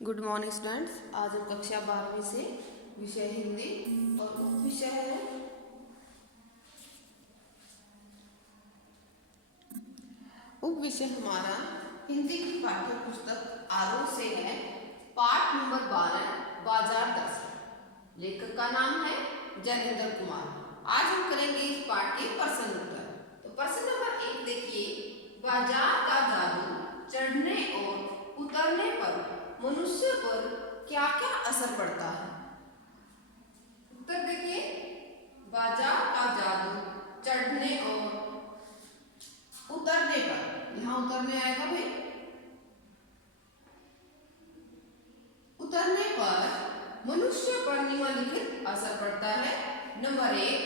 Good morning students. आज हम कक्षा 12वीं से विषय हिंदी और उप विषय है उप विषय हमारा हिंदी की पाठ्य पुस्तक आरोह से है। पाठ नंबर 12 बाजार दर्शन। लेखक का नाम है जयेंद्र कुमार। आज हम करेंगे इस पाठ के प्रश्न उत्तर। तो प्रश्न नंबर 1 देखिए, बाजार का जादू चढ़ने और उतरने पर मनुष्य पर क्या क्या असर पड़ता है। उत्तर देखिए, बाजार का जादू चढ़ने और उतरने पर, यहां उतरने आएगा भाई, उतरने पर मनुष्य पर निम्नलिखित असर पड़ता है। नंबर 1,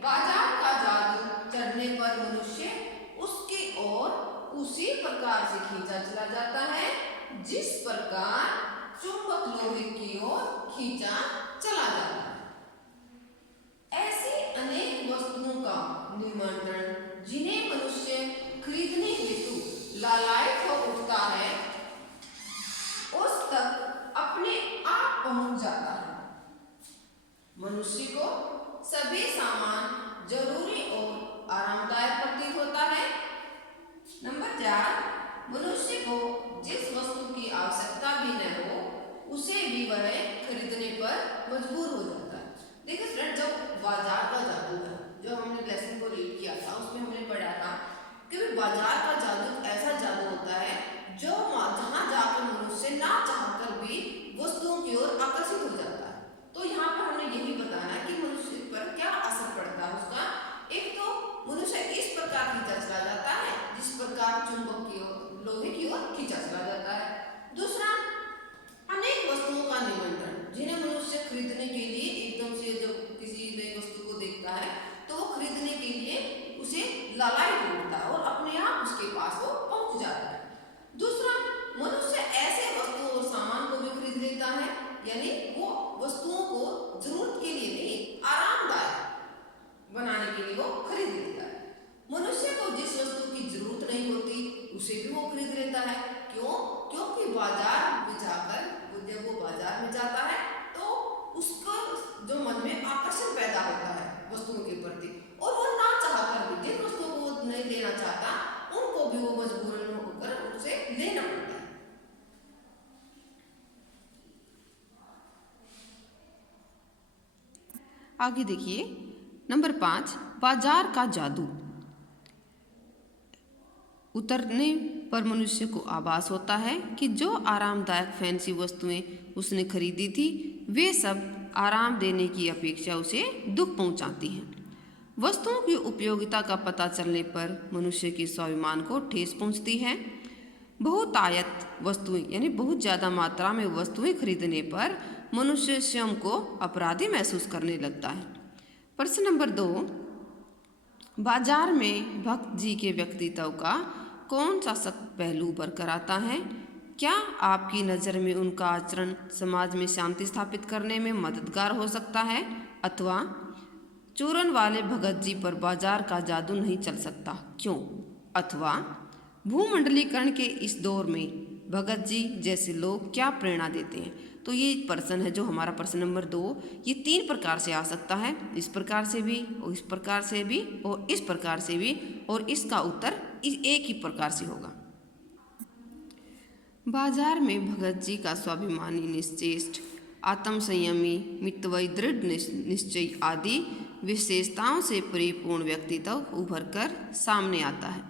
बाजार का जादू चढ़ने पर मनुष्य उसकी ओर उसी प्रकार से खींचा चला जाता है जिस प्रकार चुंबक लोहे की ओर खींचा चला जाता है। ऐसी अनेक वस्तुओं का निमंत्रण जिन्हें मनुष्य खरीदने हेतु लालायित हो उठता है, उस तक अपने आप पहुंच जाता है। मनुष्य को सभी सामान जरूरी और आरामदायक प्रतीत होता है। नंबर 4, मनुष्य को जिस वस्तु की आवश्यकता भी न हो उसे भी वह खरीदने पर मजबूर हो जाता है। देखिए फ्रेंड, जब बाजार का जादू है, जो हमने लेसन को रीड किया था उसमें हमने पढ़ा था कि बाजार का जादू ऐसा जादू होता है जो जहां जाकर मनुष्य ना चाहकर भी वस्तुओं की ओर आकर्षित हो जाता है। तो यहाँ पर हमने यही बताना कि मनुष्य पर क्या असर पड़ता है उसका। एक तो मनुष्य इस प्रकार खींचा चला जाता है जिस प्रकार चुंबक की ओर लोहे की ओर खींचा चला जाता है। दूसरा, अनेक वस्तुओं का निमंत्रण जिन्हें मनुष्य खरीदने के लिए एकदम से जब किसी नई वस्तु को देखता है तो वो खरीदने के लिए उसे लालायित होता है और अपने आप उसके पास वो पहुंच जाता है। दूसरा, मनुष्य ऐसे वस्तुओं और सामान को भी खरीद लेता है, यानी वो वस्तुओं को जरूरत के लिए नहीं, आरामदायक बनाने के लिए वो खरीद लेता है। मनुष्य को जिस वस्तु की जरूरत नहीं होती उसे भी वो खरीद लेता है। क्यों? क्योंकि बाजार में जाकर जब वो बाजार में जाता है तो उसको जो मन में आकर्षण पैदा होता है वस्तुओं के प्रति, और वो ना चाहकर भी जिन वस्तुओं को वो नहीं लेना चाहता उनको भी वो मजबूरन होकर उसे लेना पड़ता है। आगे देखिए, नंबर 5, बाजार का जादू। उतरने पर मनुष्य को आभास होता है कि जो आरामदायक फैंसी वस्तुएं उसने खरीदी थी वे सब आराम देने की अपेक्षा उसे दुख पहुंचाती हैं। वस्तुओं की उपयोगिता का पता चलने पर मनुष्य के स्वाभिमान को ठेस पहुंचती है। बहुतायत वस्तुएं यानी बहुत ज़्यादा मात्रा में वस्तुएं खरीदने पर मनुष्य स्वयं को अपराधी महसूस करने लगता है। प्रश्न नंबर 2, बाजार में भक्त जी के व्यक्तित्व का कौन सा सख्त पहलू उभर कर आता है? क्या आपकी नज़र में उनका आचरण समाज में शांति स्थापित करने में मददगार हो सकता है, अथवा चूरन वाले भगत जी पर बाजार का जादू नहीं चल सकता, क्यों? अथवा भूमंडलीकरण के इस दौर में भगत जी जैसे लोग क्या प्रेरणा देते हैं? तो ये प्रश्न है जो हमारा प्रश्न नंबर 2, ये 3 प्रकार से आ सकता है, इस प्रकार से भी और इस प्रकार से भी और इस प्रकार से भी, और इसका उत्तर एक ही प्रकार से होगा। बाजार में भगत जी का स्वाभिमानी निश्चेष्ट, आत्मसंयमी, मितव्ययी, दृढ़ निश्चय आदि विशेषताओं से परिपूर्ण व्यक्तित्व उभर कर सामने आता है।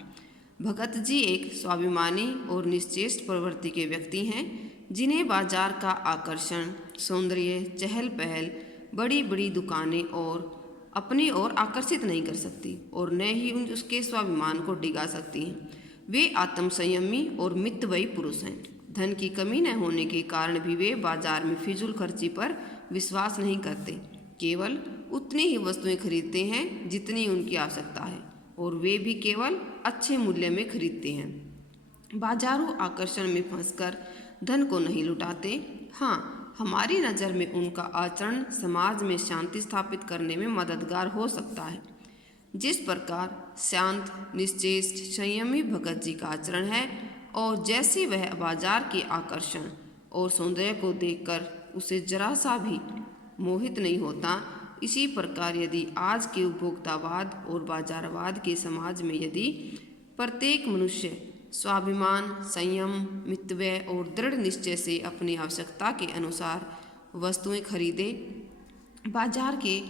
भगत जी एक स्वाभिमानी और निश्चेष्ट प्रवृत्ति के व्यक्ति हैं जिन्हें बाजार का आकर्षण, सौंदर्य, चहल पहल, बड़ी बड़ी दुकानें और अपनी ओर आकर्षित नहीं कर सकती और न ही उसके स्वाभिमान को डिगा सकती हैं। वे आत्मसंयमी और मितव्ययी पुरुष हैं। धन की कमी न होने के कारण भी वे बाजार में फिजूल खर्ची पर विश्वास नहीं करते, केवल उतनी ही वस्तुएं खरीदते हैं जितनी उनकी आवश्यकता है और वे भी केवल अच्छे मूल्य में खरीदते हैं। बाजारू आकर्षण में फंसकर धन को नहीं लुटाते। हाँ, हमारी नज़र में उनका आचरण समाज में शांति स्थापित करने में मददगार हो सकता है। जिस प्रकार शांत, निश्चेष्ट, संयमी भगत जी का आचरण है और जैसे वह बाजार के आकर्षण और सौंदर्य को देखकर उसे जरा सा भी मोहित नहीं होता, इसी प्रकार यदि आज के उपभोक्तावाद और बाजारवाद के समाज में यदि प्रत्येक मनुष्य स्वाभिमान, संयम, मितव्यय और दृढ़ निश्चय से अपनी आवश्यकता के अनुसार वस्तुएं खरीदे, बाजार के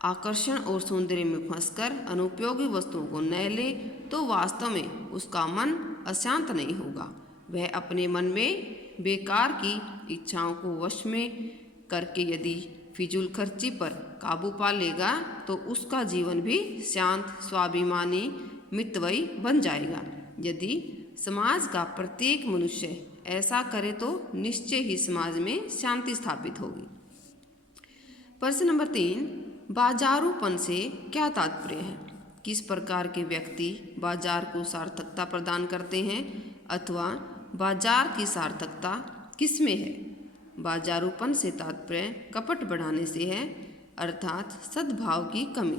आकर्षण और सौंदर्य में फंसकर अनुपयोगी वस्तुओं को न ले, तो वास्तव में उसका मन अशांत नहीं होगा। वह अपने मन में बेकार की इच्छाओं को वश में करके यदि फिजूल खर्ची पर काबू पा लेगा, तो उसका जीवन भी शांत, स्वाभिमानी, मितव्ययी बन जाएगा। यदि समाज का प्रत्येक मनुष्य ऐसा करे तो निश्चय ही समाज में शांति स्थापित होगी। प्रश्न नंबर 3, बाजारूपन से क्या तात्पर्य है? किस प्रकार के व्यक्ति बाजार को सार्थकता प्रदान करते हैं अथवा बाजार की सार्थकता किसमें है? बाजारूपन से तात्पर्य कपट बढ़ाने से है, अर्थात सद्भाव की कमी।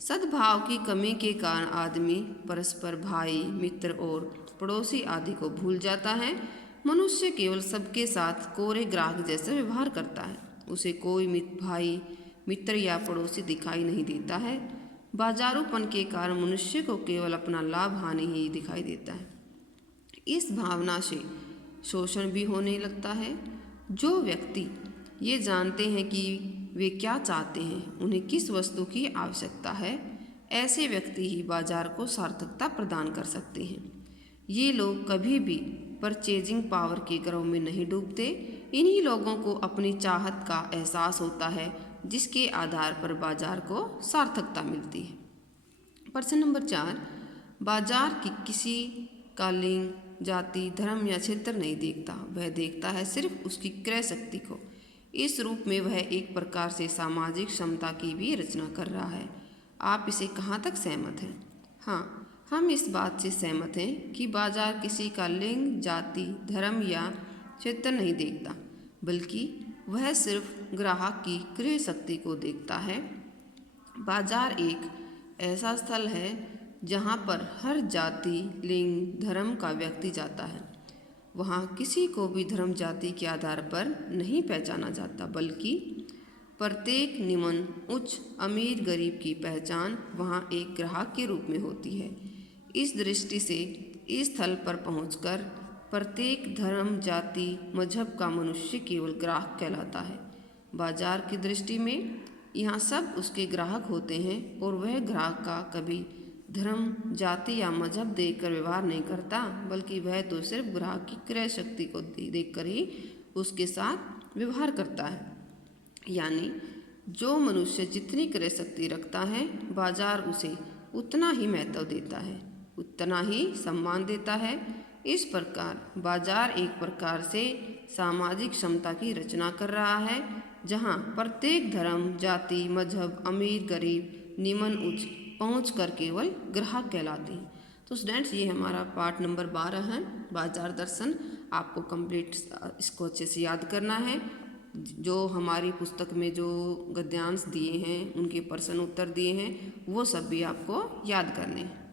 सद्भाव की कमी के कारण आदमी परस्पर भाई, मित्र और पड़ोसी आदि को भूल जाता है। मनुष्य केवल सबके साथ कोरे ग्राहक जैसा व्यवहार करता है, उसे कोई भाई, मित्र या पड़ोसी दिखाई नहीं देता है। बाजारूपन के कारण मनुष्य को केवल अपना लाभ हानि ही दिखाई देता है। इस भावना से शोषण भी होने लगता है। जो व्यक्ति ये जानते हैं कि वे क्या चाहते हैं, उन्हें किस वस्तु की आवश्यकता है, ऐसे व्यक्ति ही बाजार को सार्थकता प्रदान कर सकते हैं। ये लोग कभी भी परचेजिंग पावर के गर्व में नहीं डूबते। इन्हीं लोगों को अपनी चाहत का एहसास होता है, जिसके आधार पर बाजार को सार्थकता मिलती है। प्रश्न नंबर 4, बाजार की किसी का लिंग, जाति, धर्म या क्षेत्र नहीं देखता, वह देखता है सिर्फ उसकी क्रय शक्ति को। इस रूप में वह एक प्रकार से सामाजिक समता की भी रचना कर रहा है। आप इसे कहाँ तक सहमत हैं? हाँ, हम इस बात से सहमत हैं कि बाजार किसी का लिंग, जाति, धर्म या क्षेत्र नहीं देखता, बल्कि वह सिर्फ ग्राहक की क्रय शक्ति को देखता है। बाजार एक ऐसा स्थल है जहाँ पर हर जाति, लिंग, धर्म का व्यक्ति जाता है। वहाँ किसी को भी धर्म, जाति के आधार पर नहीं पहचाना जाता, बल्कि प्रत्येक निम्न, उच्च, अमीर, गरीब की पहचान वहाँ एक ग्राहक के रूप में होती है। इस दृष्टि से इस स्थल पर पहुंचकर प्रत्येक धर्म, जाति, मजहब का मनुष्य केवल ग्राहक कहलाता है। बाजार की दृष्टि में यहाँ सब उसके ग्राहक होते हैं और वह ग्राहक का कभी धर्म, जाति या मजहब देखकर व्यवहार नहीं करता, बल्कि वह तो सिर्फ ग्राहक की क्रय शक्ति को देखकर ही उसके साथ व्यवहार करता है। यानी जो मनुष्य जितनी क्रय शक्ति रखता है, बाजार उसे उतना ही महत्व देता है, उतना ही सम्मान देता है। इस प्रकार बाजार एक प्रकार से सामाजिक समता की रचना कर रहा है, जहाँ प्रत्येक धर्म, जाति, मजहब, अमीर, गरीब, निम्न, उच्च पहुँच कर केवल ग्राहक कहलाते हैं। तो स्टूडेंट्स, ये हमारा पार्ट नंबर 12 है, बाजार दर्शन। आपको कंप्लीट इसको अच्छे से याद करना है। जो हमारी पुस्तक में जो गद्यांश दिए हैं, उनके प्रश्न उत्तर दिए हैं, वो सब भी आपको याद करने हैं।